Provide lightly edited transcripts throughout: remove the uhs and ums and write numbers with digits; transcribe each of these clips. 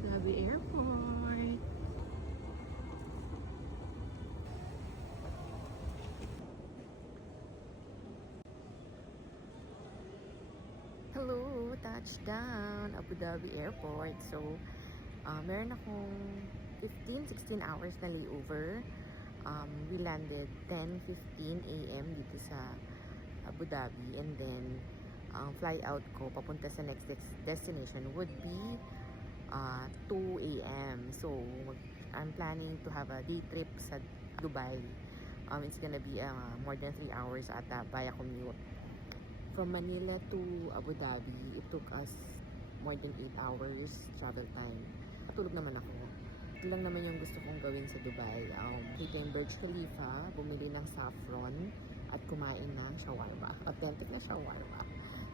Dhabi Airport. Hello, touchdown Abu Dhabi Airport. So, meron akong 15-16 hours na layover. We landed 10:15 a.m. dito sa Abu Dhabi, and then fly out ko papunta sa next destination would be 2 a.m. So, I'm planning to have a day trip sa Dubai. It's gonna be more than 3 hours ata via commute. From Manila to Abu Dhabi, it took us more than 8 hours travel time. Patulog naman ako. Ito lang naman yung gusto kong gawin sa Dubai. Kita yung Burj Khalifa, bumili ng saffron, at kumain ng shawarma. Authentic na shawarma.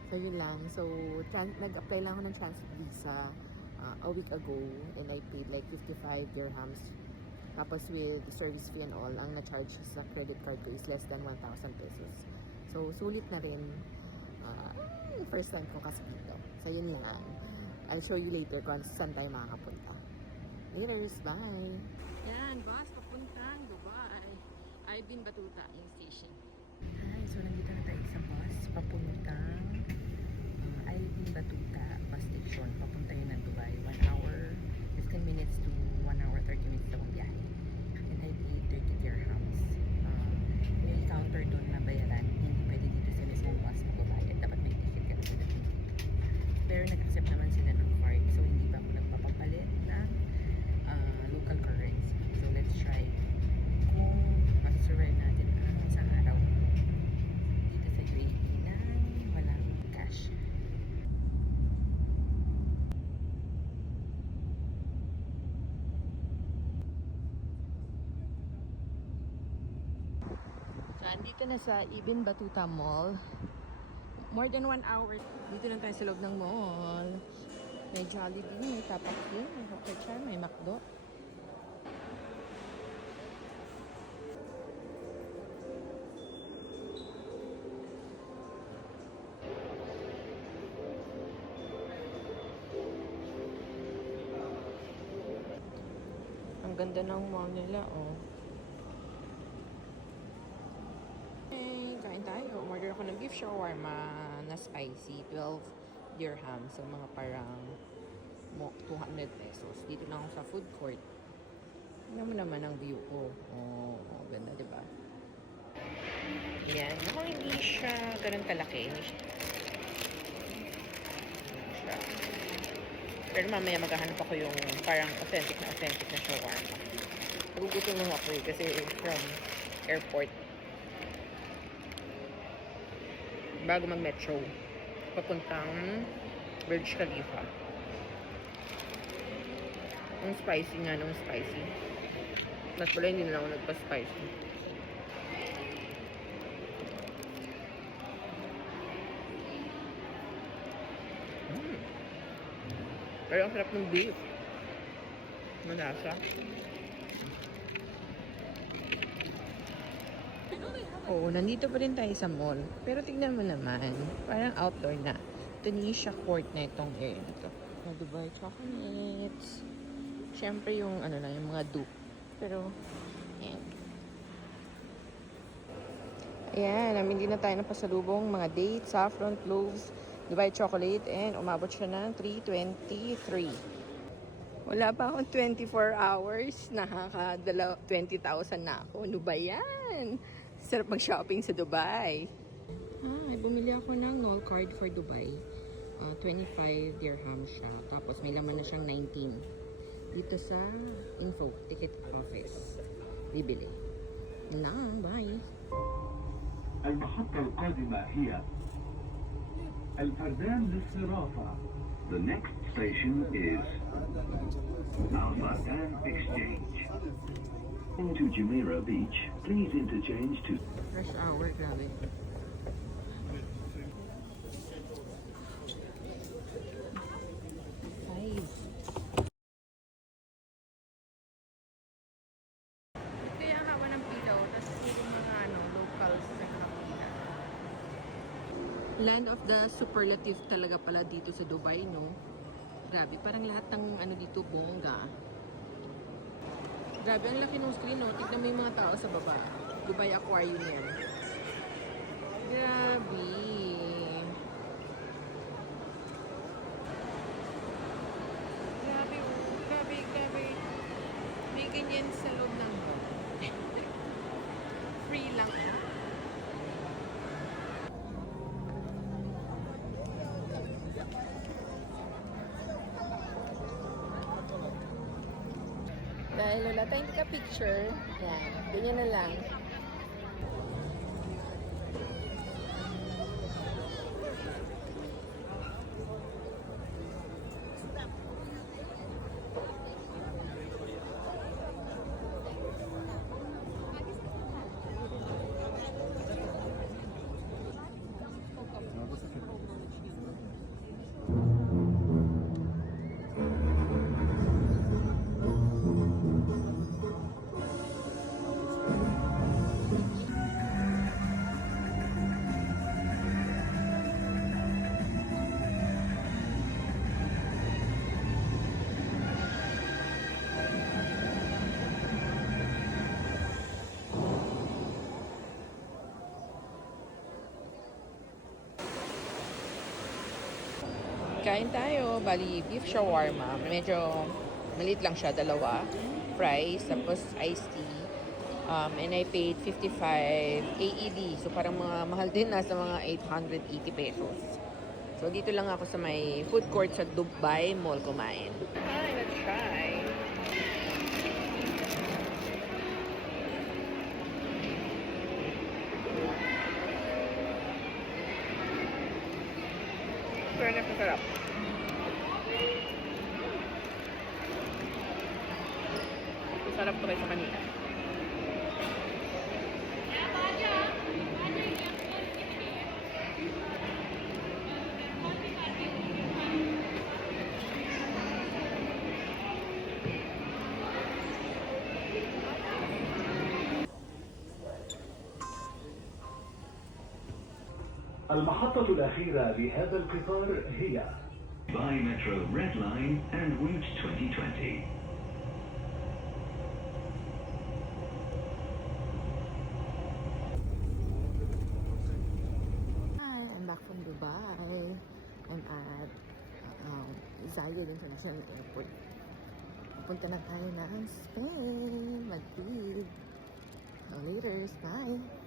So, yun lang. So, nag-apply lang ako ng transit visa a week ago, and I paid like 55 dirhams. Tapos with the service fee and all, ang na-charge sa credit card ko is less than 1,000 pesos. So, sulit na rin. First time ko kasi dito. So, yun lang. I'll show you later kung saan tayo makakapunta. Laters, bye! Yan, bus, papuntang Dubai. I've been Batuta yung station. Hi, so nandito na tayo sa bus. Papuntang I've been Batuta bus station. Papunta yun ng Dubai. 1 hour, 15 minutes to 1 hour, 30 minutes na biyahe. And I paid 30 dirhams. May counter doon na bayaran. Hindi pwede dito sa mismong bus magbabayad. Dapat may ticket ka na dito. Pero nag-accept naman sila ng card. So, hindi pa ako nagpapapalit ng local currency. So, let's try kung masusurvive natin ang isang araw dito sa UAE na walang cash. So, andito na sa Ibn Battuta Mall. More than 1 hour. Dito lang tayo sa loob ng mall. May Jollibee, may Tapak King, may Hokechan, may McDo. Ang ganda ng mall nila, oh. Kain tayo. Order ako ng beef shawarma na spicy. 12 dirham. So, mga parang 200 pesos. Dito lang ako sa food court. Tingnan mo naman ang view ko. Oh, ganda, diba? Yan. Mukhang hindi siya ganun kalaki. Hindi siya. Pero mamaya maghahanap ako yung parang authentic na shawarma. Nagugutom lang ako kasi from airport. Bago mag-metro, papuntang Burj Khalifa. Ang spicy nga nung spicy. Mas pala hindi na ako nagpa-spicy. Pero ang sarap ng beef. Malasa. Oo, nandito pa rin tayo sa mall. Pero tignan mo naman, parang outdoor na. Tunisia Court na itong area nito. Na Dubai chocolates. Siyempre yung ano lang, yung mga dupe. Pero, ayan. Ayan, namili na tayo ng pasalubong. Mga dates, saffron, cloves, Dubai chocolate. And umabot siya ng 323. Wala pa akong 24 hours. Nakakadala 20,000 na ako. Ano ba yan? Sarap mag-shopping sa Dubai. Bumili ako ng Noll card for Dubai. 25 dirham siya. Tapos may laman na siyang 19. Dito sa info, ticket office. Bibili. Na, bye. المحطة القادمة هي الفردان للصرافة. The next station is Al Fardan Exchange. Into Jumeirah Beach, please interchange to Rush hour, grabe. Nice. Kaya ang haba ng pila, tapos yung mga locals na nakapila. Land of the superlative talaga pala dito sa Dubai, no? Grabe, parang lahat ng ano dito bongga. Grabe, ang laki ng screen, no? Tignan mo yung mga tao sa baba. Dubai Aquarium yan. Grabe. Grabe, oh. Grabe, grabe. May ganyan sa loob ng mall. Free lang. Dahil wala tayong ka-picture, yan, ganyan na lang. Kain tayo, bali beef shawarma. Medyo maliit lang siya, dalawa. Fries, tapos iced tea. And I paid 55 AED. So parang mga mahal din, nasa mga 880 pesos. So dito lang ako sa may food court sa Dubai Mall kumain. Hi, let's try. Pero napasarap. Sarap to kayo sa kanina. المحطة الأخيرة لهذا القطار هي Dubai Metro Red Line and Route 2020. Hi, I'm back from Dubai. I'm at Zayed International Airport. Pupunta na tayo ng Spain, Madrid. So later, bye!